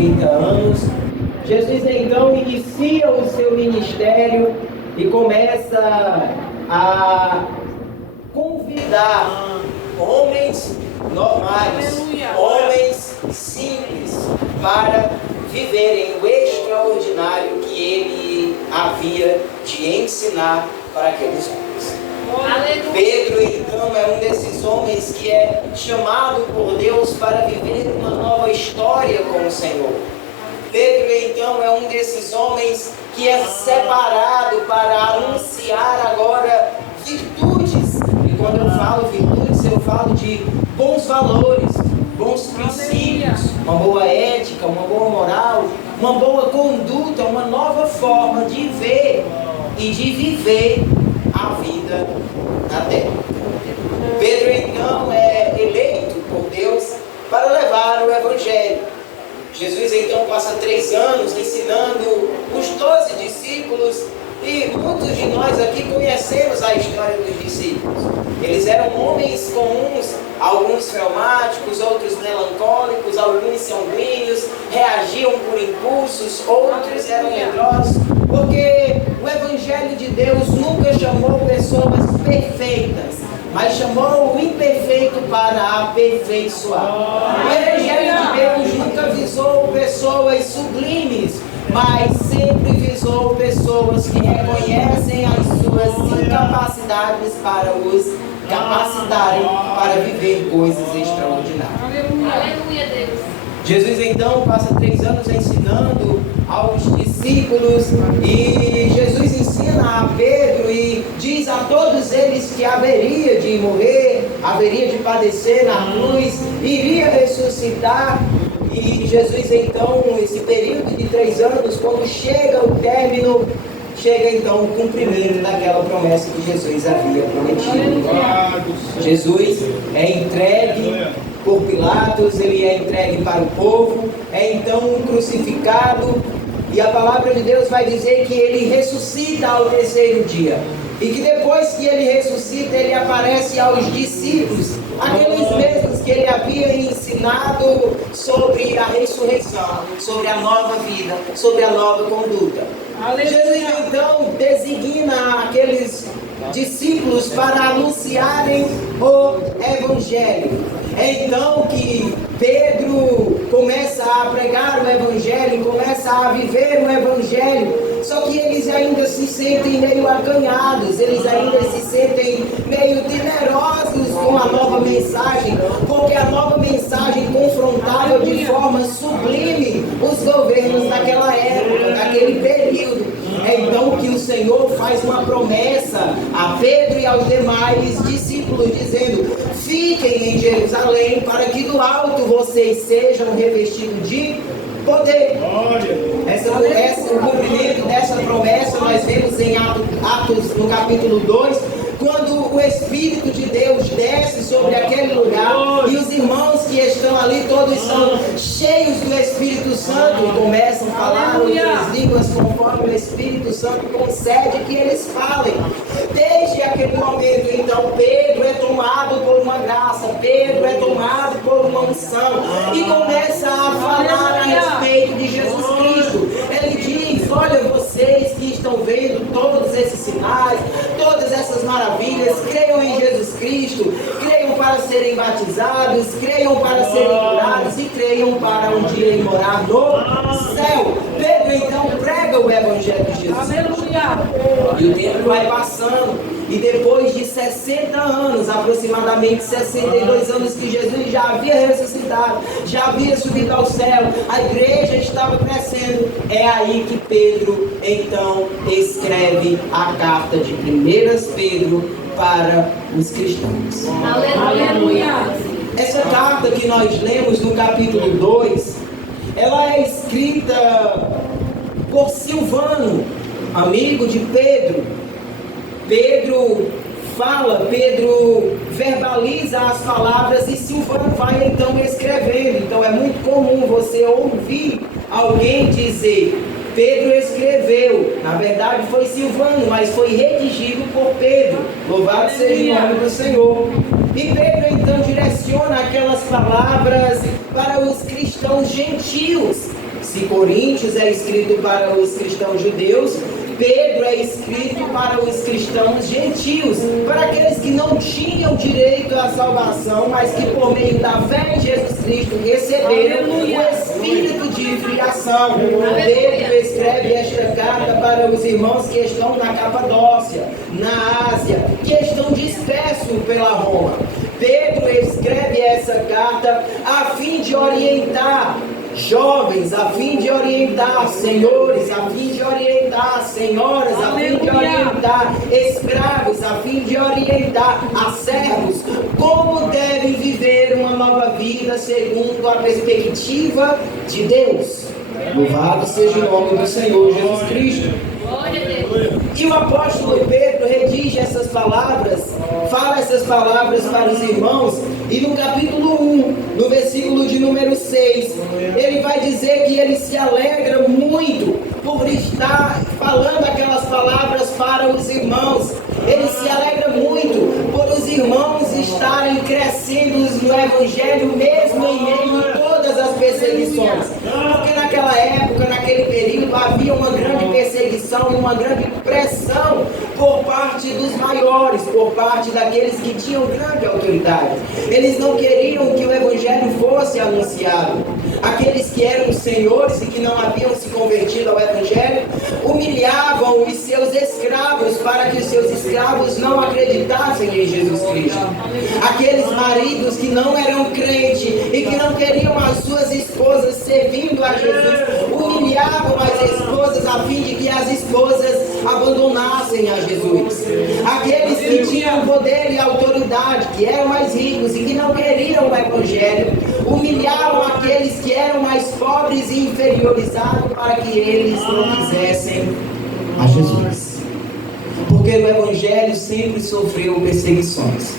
30 anos. Jesus então inicia o seu ministério e começa a convidar homens normais, homens simples, para viverem o extraordinário que ele havia de ensinar para aqueles homens. Pedro então é um desses homens que é chamado por Deus para viver uma nova história com o Senhor. Pedro então é um desses homens que é separado para anunciar agora virtudes. E quando eu falo virtudes, eu falo de bons valores, bons princípios, uma boa ética, uma boa moral, uma boa conduta, uma nova forma de ver e de viver a vida na terra. Pedro então é eleito por Deus para levar o Evangelho. Jesus então passa 3 anos ensinando os 12 discípulos, e muitos de nós aqui conhecemos a história dos discípulos. Eles eram homens comuns, alguns fleumáticos, outros melancólicos, alguns sanguíneos, reagiam por impulsos, outros eram medrosos, porque o Evangelho de Deus nunca chamou pessoas perfeitas, mas chamou o imperfeito para aperfeiçoar. O Evangelho de Deus nunca visou pessoas sublimes, mas sempre visou pessoas que reconhecem as suas incapacidades para os capacitarem para viver coisas extraordinárias. Aleluia, Deus. Jesus então passa 3 anos ensinando aos discípulos, e Jesus ensina a Pedro e diz a todos eles que haveria de morrer, haveria de padecer na cruz, iria ressuscitar. E Jesus então, esse período de 3 anos, quando chega o término, chega então o cumprimento daquela promessa que Jesus havia prometido. Jesus é entregue por Pilatos, ele é entregue para o povo, é então crucificado, e a palavra de Deus vai dizer que ele ressuscita ao 3º dia. E que depois que ele ressuscita, ele aparece aos discípulos, aqueles mesmos que ele havia ensinado sobre a ressurreição, sobre a nova vida, sobre a nova conduta. Jesus então designa aqueles discípulos para anunciarem o Evangelho. É então que Pedro começa a pregar o Evangelho, começa a viver o Evangelho. Só que eles ainda se sentem meio acanhados, eles ainda se sentem meio temerosos com a nova mensagem, porque a nova mensagem confrontava de forma sublime os governos daquela época, daquele período. É então que o Senhor faz uma promessa a Pedro e aos demais discípulos, dizendo: fiquem em Jerusalém, para que do alto vocês sejam revestidos de poder. O cumprimento dessa promessa nós vemos em Atos no capítulo 2, quando o Espírito de Deus desce sobre aquele lugar, e os irmãos que estão ali todos são cheios do Espírito Santo e começam a falar outras línguas conforme o Espírito Santo concede que eles falem. Desde aquele momento então Pedro é tomado por uma graça, Pedro é tomado por uma unção e começa a falar a respeito de Jesus Cristo. Ele diz: olha, vocês que estão vendo todos esses sinais, todas essas maravilhas, creiam em Jesus Cristo, creiam para serem batizados, creiam para serem curados e creiam para um dia ir morar no céu. Pedro então prega o Evangelho de Jesus. Aleluia! E o tempo vai passando, e depois de 60 anos, aproximadamente 62 anos que Jesus já havia ressuscitado, já havia subido ao céu, a igreja estava crescendo. É aí que Pedro então escreve a carta de 1 Pedro para os cristãos. Aleluia! Essa carta que nós lemos no capítulo 2, ela é escrita por Silvano, amigo de Pedro. Pedro verbaliza as palavras e Silvano vai então escrevendo. Então é muito comum você ouvir alguém dizer: Pedro escreveu. Na verdade foi Silvano, mas foi redigido por Pedro. Louvado seja o nome do Senhor. E Pedro então direciona aquelas palavras para os cristãos gentios. Se Coríntios é escrito para os cristãos judeus, Pedro é escrito para os cristãos gentios, para aqueles que não tinham direito à salvação, mas que por meio da fé em Jesus Cristo receberam o Espírito de filiação. Pedro escreve esta carta para os irmãos que estão na Capadócia, na Ásia, que estão dispersos pela Roma. Pedro escreve essa carta a fim de orientar jovens, a fim de orientar senhores, a fim de orientar senhoras, a fim de orientar escravos, a fim de orientar a servos, como devem viver uma nova vida segundo a perspectiva de Deus. Louvado seja o nome do Senhor Jesus Cristo. E o apóstolo Pedro redige essas palavras, fala essas palavras para os irmãos, e no capítulo 1, no versículo de número 6, ele vai dizer que ele se alegra muito por estar falando aquelas palavras para os irmãos. Ele se alegra muito por os irmãos estarem crescendo no Evangelho, mesmo em meio a todas as perseguições. Porque naquela época, naquele período, havia uma grande perseguição, uma grande pressão por parte dos maiores, por parte daqueles que tinham grande autoridade. Eles não queriam que o Evangelho fosse anunciado. Aqueles que eram senhores e que não haviam se convertido ao Evangelho humilhavam os seus escravos para que os seus escravos não acreditassem em Jesus Cristo. Aqueles maridos que não eram crentes e que não queriam as suas esposas servindo a Jesus, humilhavam as esposas a fim de que as esposas abandonassem a Jesus. Aqueles que tinham poder e autoridade, que eram mais ricos e que não queriam o Evangelho, humilhavam aqueles que eram mais pobres e inferiorizados para que eles não quisessem a Jesus. Porque o Evangelho sempre sofreu perseguições.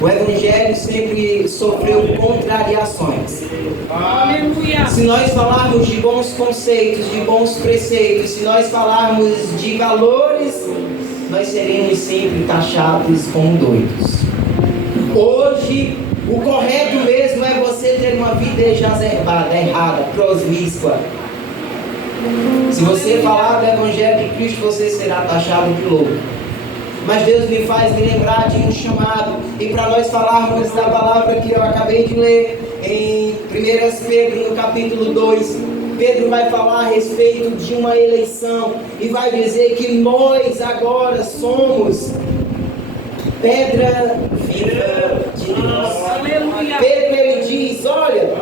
O Evangelho sempre sofreu contrariações. Aleluia. Se nós falarmos de bons conceitos, de bons preceitos, se nós falarmos de valores, nós seremos sempre taxados como doidos. Hoje, o correto mesmo é você ter uma vida exacerbada, errada, prosmíscua. Se você falar do Evangelho de Cristo, você será taxado de louco. Mas Deus me faz me lembrar de um chamado, e para nós falarmos da palavra que eu acabei de ler em 1 Pedro, no capítulo 2, Pedro vai falar a respeito de uma eleição e vai dizer que nós agora somos pedra viva de Deus. Aleluia. Pedro ele diz, olha,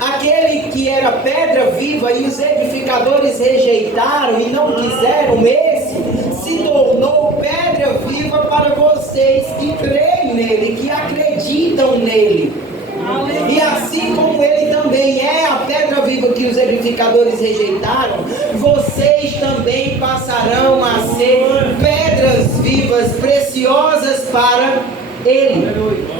aquele que era pedra viva e os edificadores rejeitaram e não quiseram, esse se tornou pedra viva para vocês que creem nele, que acreditam nele. E assim como ele também é a pedra viva que os edificadores rejeitaram, vocês também passarão a ser pedras vivas, preciosas para ele.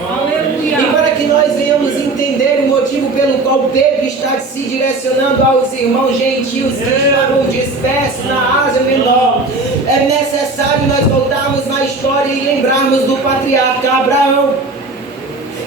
Aleluia. E para que nós venhamos entender o motivo pelo qual Pedro está se direcionando aos irmãos gentios que estavam dispersos na Ásia Menor, é necessário nós voltarmos na história e lembrarmos do patriarca Abraão.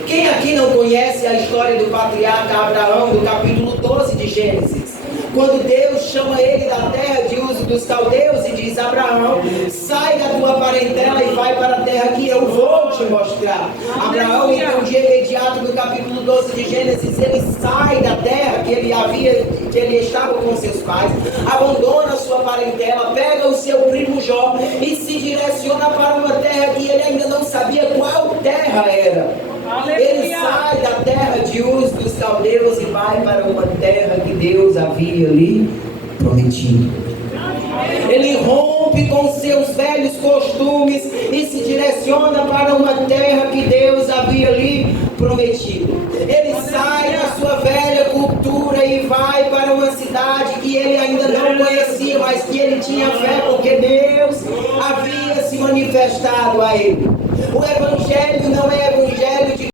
Quem aqui não conhece a história do patriarca Abraão, do capítulo 12 de Gênesis? Quando Deus chama ele da terra de uso dos caldeus e diz, Abraão, sai da tua parentela e vai para a terra que eu vou te mostrar. Abraão, então, de imediato, no capítulo 12 de Gênesis, ele sai da terra que ele estava com seus pais, abandona a sua parentela, pega o seu primo Jó e se direciona para uma terra que ele ainda não sabia qual terra era. Ele sai da terra de Uz dos caldeus e vai para uma terra que Deus havia lhe prometido. Ele rompe com seus velhos costumes e se direciona para uma terra que Deus havia lhe prometido. Ele sai da sua velha cultura e vai para uma cidade que ele ainda não conhecia, mas que ele tinha fé porque Deus havia se manifestado a ele. O Evangelho não é evangelho de